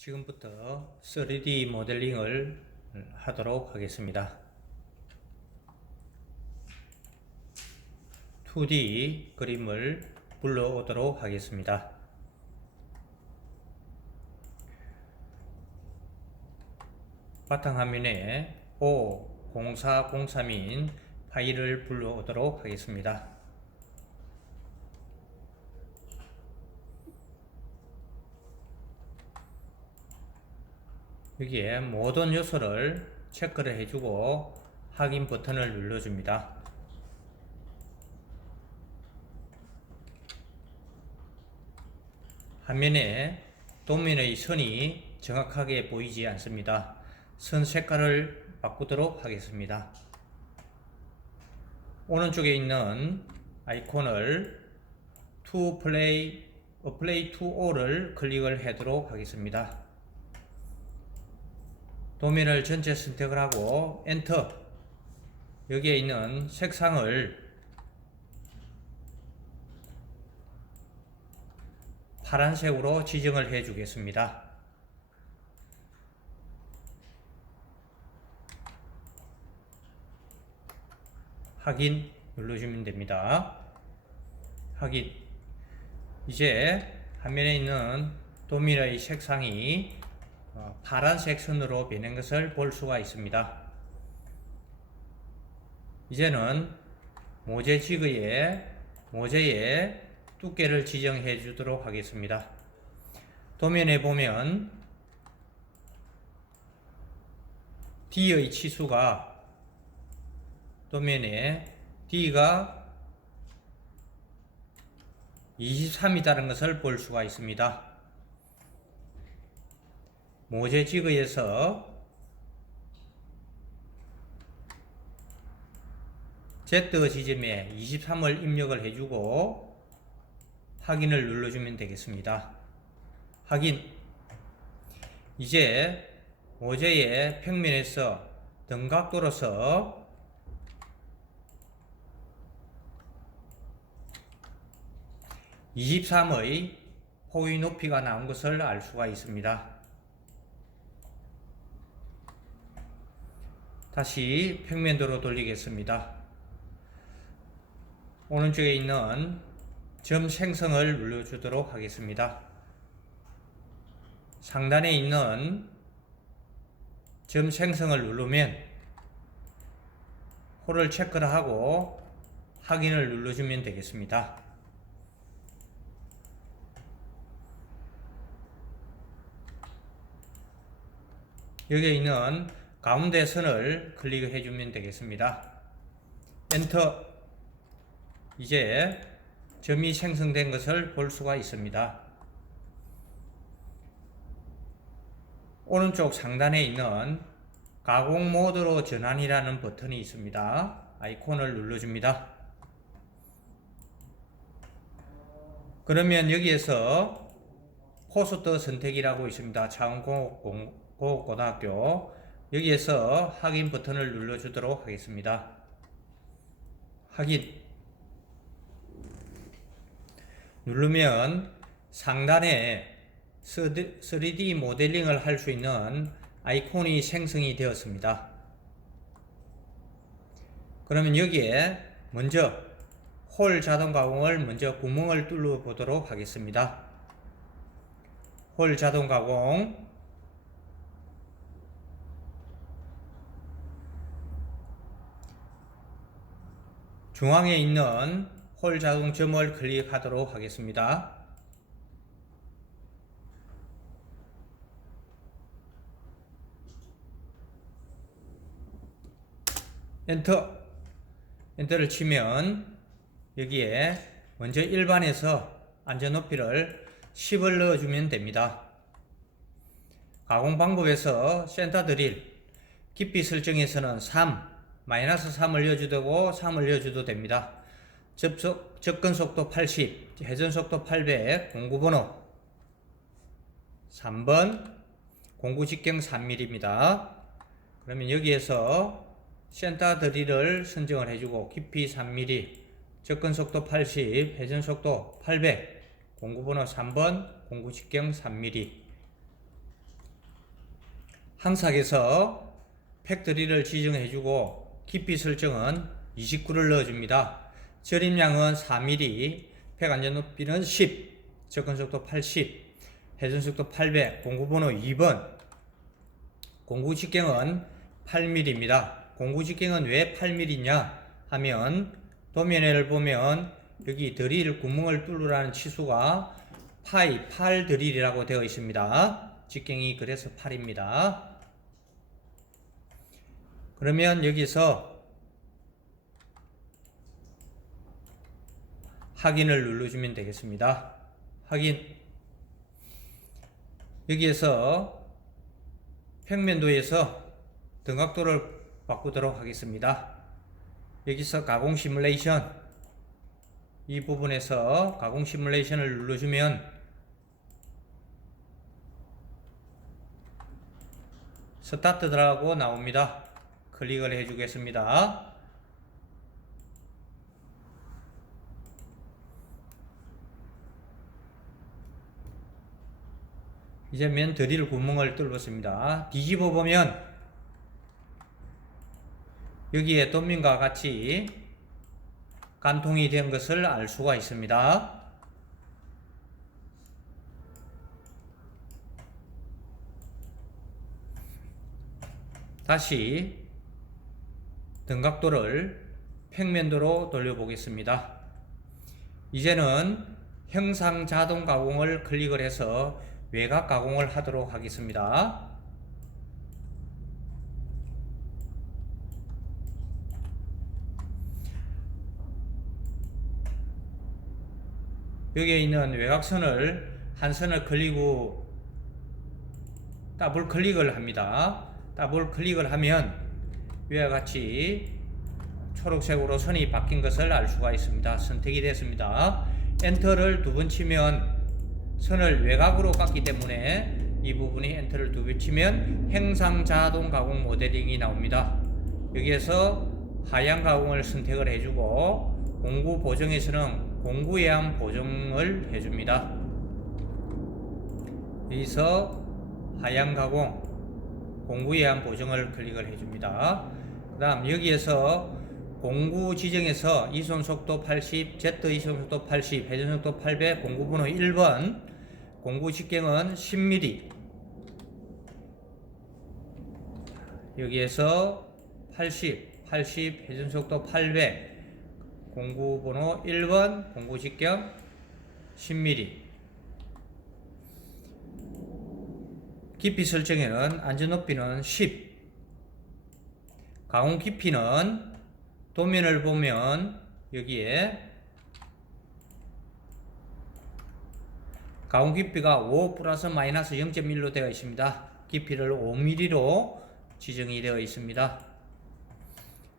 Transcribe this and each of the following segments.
지금부터 3D 모델링을 하도록 하겠습니다. 2D 그림을 불러오도록 하겠습니다. 바탕화면에 O0403인 파일을 불러오도록 하겠습니다. 여기에 모든 요소를 체크를 해주고 확인 버튼을 눌러줍니다. 화면에 도면의 선이 정확하게 보이지 않습니다. 선 색깔을 바꾸도록 하겠습니다. 오른쪽에 있는 아이콘을 to play, apply to all을 클릭을 하도록 하겠습니다. 도면을 전체 선택을 하고 엔터 여기에 있는 색상을 파란색으로 지정을 해 주겠습니다. 확인 눌러주면 됩니다. 확인 이제 화면에 있는 도면의 색상이 어, 파란색 선으로 변한 것을 볼 수가 있습니다. 이제는 모재 지그에 모재의 두께를 지정해 주도록 하겠습니다. 도면에 보면 D의 치수가 도면에 D가 23이라는 것을 볼 수가 있습니다. 모재 지그에서 Z 지점에 23을 입력을 해주고 확인을 눌러주면 되겠습니다. 확인. 이제 모재의 평면에서 등각도로서 (23의) 호위 높이가 나온 것을 알 수가 있습니다. 다시 평면도로 돌리겠습니다. 오른쪽에 있는 점 생성을 눌러주도록 하겠습니다. 상단에 있는 점 생성을 누르면 홀을 체크를 하고 확인을 눌러주면 되겠습니다. 여기에 있는 가운데 선을 클릭해 주면 되겠습니다. 엔터 이제 점이 생성된 것을 볼 수가 있습니다. 오른쪽 상단에 있는 가공 모드로 전환이라는 버튼이 있습니다. 아이콘을 눌러줍니다. 그러면 여기에서 포스트 선택이라고 있습니다. 차원고등학교 여기에서 확인 버튼을 눌러주도록 하겠습니다. 확인 누르면 상단에 3D 모델링을 할 수 있는 아이콘이 생성이 되었습니다. 그러면 여기에 먼저 홀 자동 가공을 먼저 구멍을 뚫어 보도록 하겠습니다. 홀 자동 가공 중앙에 있는 홀 자동 점을 클릭하도록 하겠습니다. 엔터 엔터를 치면 여기에 먼저 일반에서 안전 높이를 10을 넣어주면 됩니다. 가공 방법에서 센터 드릴 깊이 설정에서는 3, 마이너스 3을 넣어주고 3을 넣어줘도 됩니다. 접속, 접근 속도 80, 회전 속도 800, 공구 번호 3번, 공구 직경 3mm입니다. 그러면 여기에서 센터 드릴을 선정을 해주고 깊이 3mm, 접근 속도 80, 회전 속도 800, 공구 번호 3번, 공구 직경 3mm 항삭에서 팩트리를 지정해주고 깊이 설정은 29를 넣어줍니다. 절임량은 4mm, 팩 안전 높이는 10, 접근 속도 80, 회전 속도 800, 공구번호 2번, 공구 직경은 8mm입니다. 공구 직경은 왜 8mm냐 하면 도면에를 보면 여기 드릴 구멍을 뚫으라는 치수가 파이 8 드릴이라고 되어 있습니다. 직경이 그래서 8입니다. 그러면 여기서 확인을 눌러주면 되겠습니다. 확인. 여기에서 평면도에서 등각도를 바꾸도록 하겠습니다. 여기서 가공 시뮬레이션 이 부분에서 가공 시뮬레이션을 눌러주면 스타트라고 나옵니다. 클릭을 해주겠습니다. 이제 면 드릴 구멍을 뚫었습니다. 뒤집어 보면 여기에 도민과 같이 간통이 된 것을 알 수가 있습니다. 다시 등각도를 평면도로 돌려보겠습니다. 이제는 형상 자동 가공을 클릭을 해서 외곽 가공을 하도록 하겠습니다. 여기에 있는 외곽선을 한 선을 클릭고 더블 클릭을 합니다. 더블 클릭을 하면 위와 같이 초록색으로 선이 바뀐 것을 알 수가 있습니다. 선택이 됐습니다. 엔터를 두 번 치면 선을 외곽으로 깎기 때문에 이 부분이 엔터를 두 번 치면 행상 자동 가공 모델링이 나옵니다. 여기에서 하향 가공을 선택을 해주고 공구 보정에서는 공구 예암 보정을 해줍니다. 여기서 하향 가공 공구 예암 보정을 클릭을 해줍니다. 그 다음 여기에서 공구 지정에서 이송 속도 80, Z 이송 속도 80, 회전 속도 800, 공구 번호 1번, 공구 직경은 10mm. 여기에서 80, 80, 회전 속도 800, 공구 번호 1번, 공구 직경 10mm. 깊이 설정에는 안전 높이는 10. 가공 깊이는 도면을 보면 여기에 가공 깊이가 5 플러스 마이너스 0.1로 되어 있습니다. 깊이를 5mm로 지정이 되어 있습니다.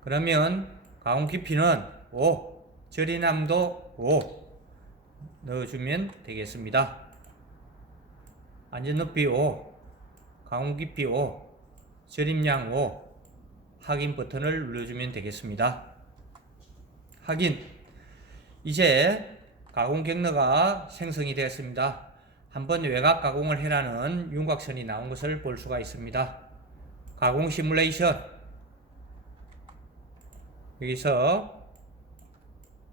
그러면 가공 깊이는 5, 절이남도 5 넣어주면 되겠습니다. 안전 높이 5, 가공 깊이 5, 절임량 5, 확인 버튼을 눌러주면 되겠습니다. 확인. 이제 가공 경로가 생성이 되었습니다. 한번 외곽 가공을 해라는 윤곽선이 나온 것을 볼 수가 있습니다. 가공 시뮬레이션. 여기서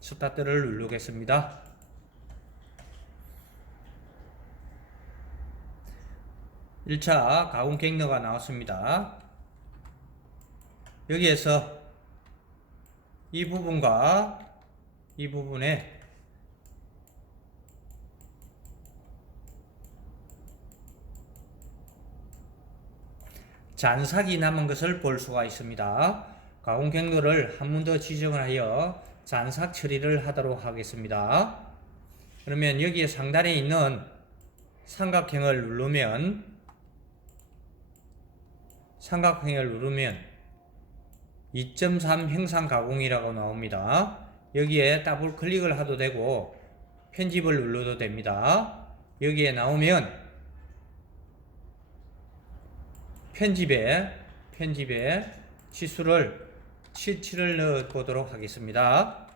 스타트를 누르겠습니다. 일차 가공 경로가 나왔습니다. 여기에서 이 부분과 이 부분에 잔삭이 남은 것을 볼 수가 있습니다. 가공 경로를 한 번 더 지정을 하여 잔삭 처리를 하도록 하겠습니다. 그러면 여기에 상단에 있는 삼각형을 누르면 삼각형을 누르면 2.3 형상 가공이라고 나옵니다. 여기에 더블 클릭을 하도 되고 편집을 눌러도 됩니다. 여기에 나오면 편집에 편집에 치수를 77을 넣어 보도록 하겠습니다.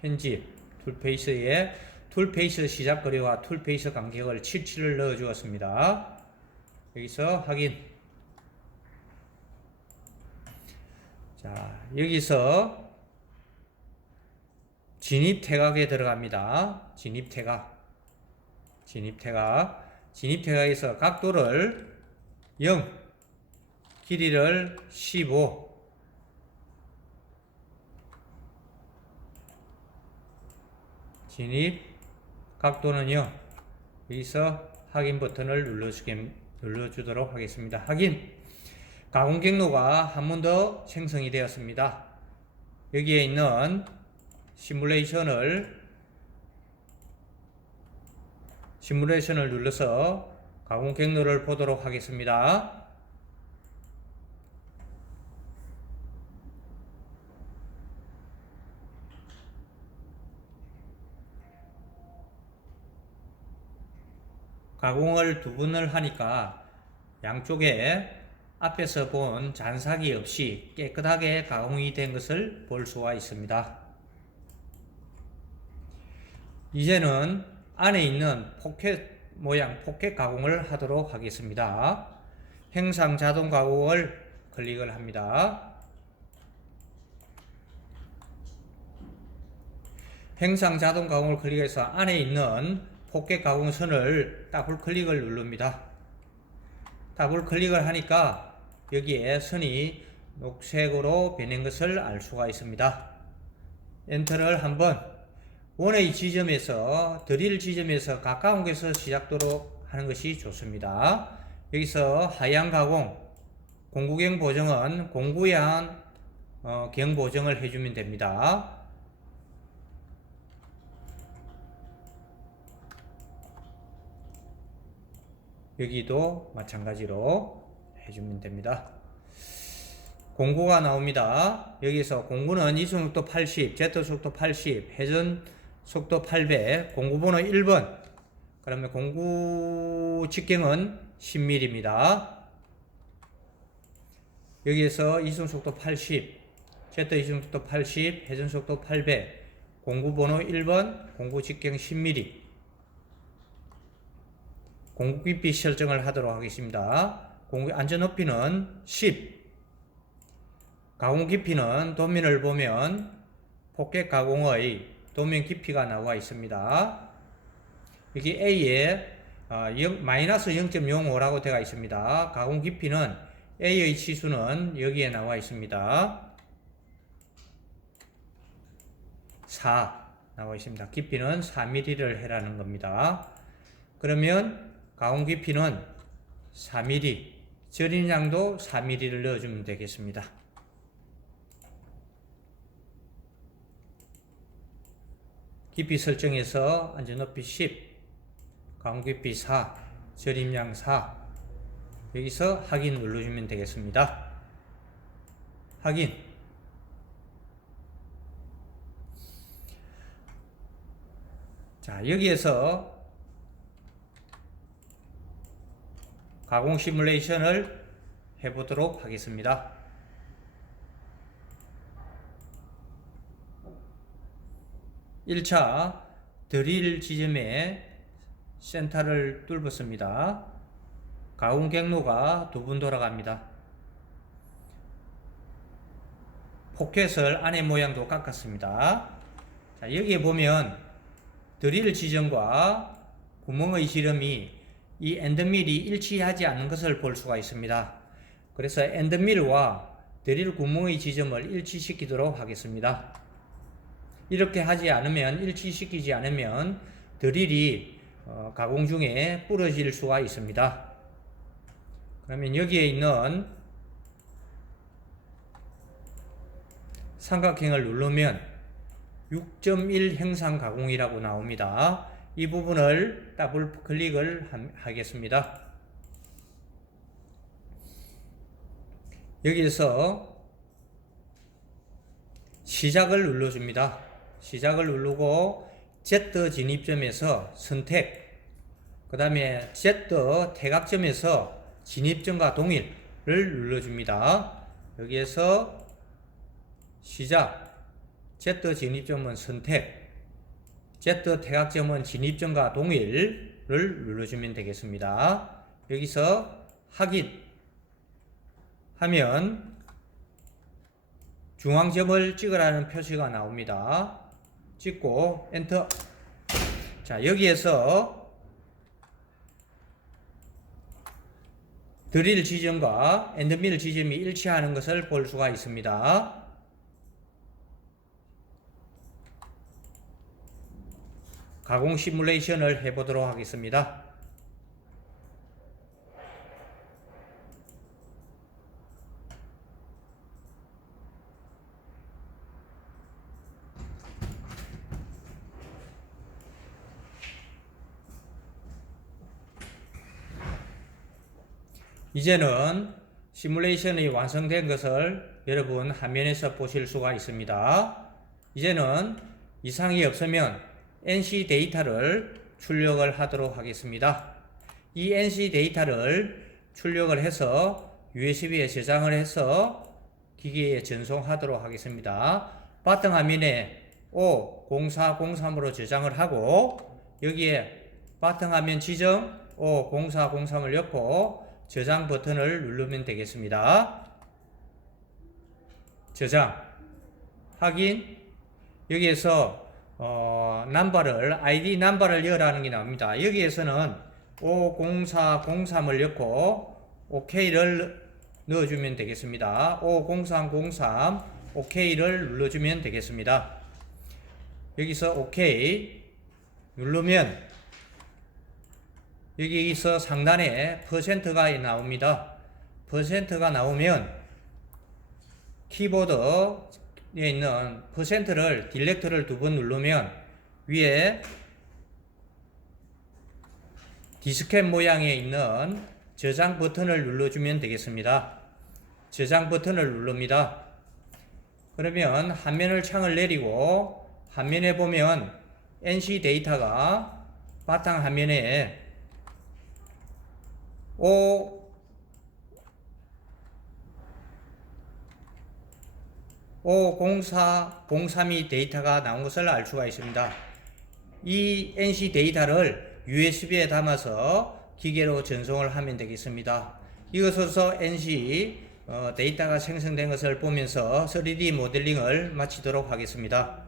편집 툴페이스에 툴페이스 시작 거리와 툴페이스 간격을 77을 넣어 주었습니다. 여기서 확인. 자, 여기서 진입 태각에 들어갑니다. 진입 태각. 진입 태각. 진입 태각에서 각도를 0, 길이를 15, 진입 각도는 0. 여기서 확인 버튼을 눌러주도록 하겠습니다. 확인. 가공 경로가 한 번 더 생성이 되었습니다. 여기에 있는 시뮬레이션을 시뮬레이션을 눌러서 가공 경로를 보도록 하겠습니다. 가공을 두 번을 하니까 양쪽에 앞에서 본 잔삭이 없이 깨끗하게 가공이 된 것을 볼 수가 있습니다. 이제는 안에 있는 포켓 모양 포켓 가공을 하도록 하겠습니다. 행상 자동 가공을 클릭을 합니다. 행상 자동 가공을 클릭해서 안에 있는 포켓 가공선을 더블 클릭을 누릅니다. 더블 클릭을 하니까 여기에 선이 녹색으로 변한 것을 알 수가 있습니다. 엔터를 한번 원의 지점에서 드릴 지점에서 가까운 곳에서 시작도록 하는 것이 좋습니다. 여기서 하향 가공, 공구경 보정은 공구양 어, 경 보정을 해주면 됩니다. 여기도 마찬가지로 해주면 됩니다. 공구가 나옵니다. 여기서 공구는 이속 속도 80, 제트 속도 80, 회전 속도 800, 공구 번호 1번. 그러면 공구 직경은 10mm입니다. 여기에서 이속 속도 80, 제트 이속 속도 80, 회전 속도 800, 공구 번호 1번, 공구 직경 10mm. 공구 깊이 설정을 하도록 하겠습니다. 공구 안전 높이는 10. 가공 깊이는 도면을 보면 포켓 가공의 도면 깊이가 나와 있습니다. 여기 A에 어, 0, 마이너스 0.05라고 되어 있습니다. 가공 깊이는 A의 치수는 여기에 나와 있습니다. 4 나와 있습니다. 깊이는 4mm를 해라는 겁니다. 그러면 가공 깊이는 4mm, 절인 양도 4mm를 넣어주면 되겠습니다. 깊이 설정해서 안전 높이 10, 가공 깊이 4, 절임량 4 여기서 확인 눌러주면 되겠습니다. 확인 자 여기에서 가공 시뮬레이션을 해보도록 하겠습니다. 1차 드릴 지점에 센터를 뚫었습니다. 가공 경로가 두 분 돌아갑니다. 포켓을 안의 모양도 깎았습니다. 자, 여기에 보면 드릴 지점과 구멍의 지름이 이 엔드밀이 일치하지 않는 것을 볼 수가 있습니다. 그래서 엔드밀과 드릴 구멍의 지점을 일치시키도록 하겠습니다. 이렇게 하지 않으면 일치시키지 않으면 드릴이 어, 가공 중에 부러질 수가 있습니다. 그러면 여기에 있는 삼각형을 누르면 6.1 형상 가공이라고 나옵니다. 이 부분을 더블 클릭을 하겠습니다. 여기에서 시작을 눌러줍니다. 시작을 누르고 Z 진입점에서 선택 그 다음에 Z 태각점에서 진입점과 동일을 눌러줍니다. 여기에서 시작 Z 진입점은 선택 Z 태각점은 진입점과 동일을 눌러주면 되겠습니다. 여기서 확인 하면 중앙점을 찍으라는 표시가 나옵니다. 찍고 엔터. 자, 여기에서 드릴 지점과 엔드밀 지점이 일치하는 것을 볼 수가 있습니다. 가공 시뮬레이션을 해보도록 하겠습니다. 이제는 시뮬레이션이 완성된 것을 여러분 화면에서 보실 수가 있습니다. 이제는 이상이 없으면 NC 데이터를 출력을 하도록 하겠습니다. 이 NC 데이터를 출력을 해서 USB에 저장을 해서 기기에 전송하도록 하겠습니다. 바탕 화면에 O0403으로 저장을 하고 여기에 바탕 화면 지정 O0403을 넣고 저장 버튼을 누르면 되겠습니다. 저장 확인 여기에서 어, 넘버를 ID 넘버를 넣으라는 게 나옵니다. 여기에서는 50403을 넣고 OK를 넣어주면 되겠습니다. 50303 OK를 눌러주면 되겠습니다. 여기서 OK 누르면 여기서 상단에 퍼센트가 나옵니다. 퍼센트가 나오면 키보드 에 있는 퍼센트를 딜렉트를 두 번 누르면 위에 디스켓 모양에 있는 저장 버튼을 눌러주면 되겠습니다. 저장 버튼을 누릅니다. 그러면 화면을 창을 내리고 화면에 보면 NC 데이터가 바탕 화면에 504, 032 데이터가 나온 것을 알 수가 있습니다. 이 NC 데이터를 USB에 담아서 기계로 전송을 하면 되겠습니다. 이것으로서 NC 어, 데이터가 생성된 것을 보면서 3D 모델링을 마치도록 하겠습니다.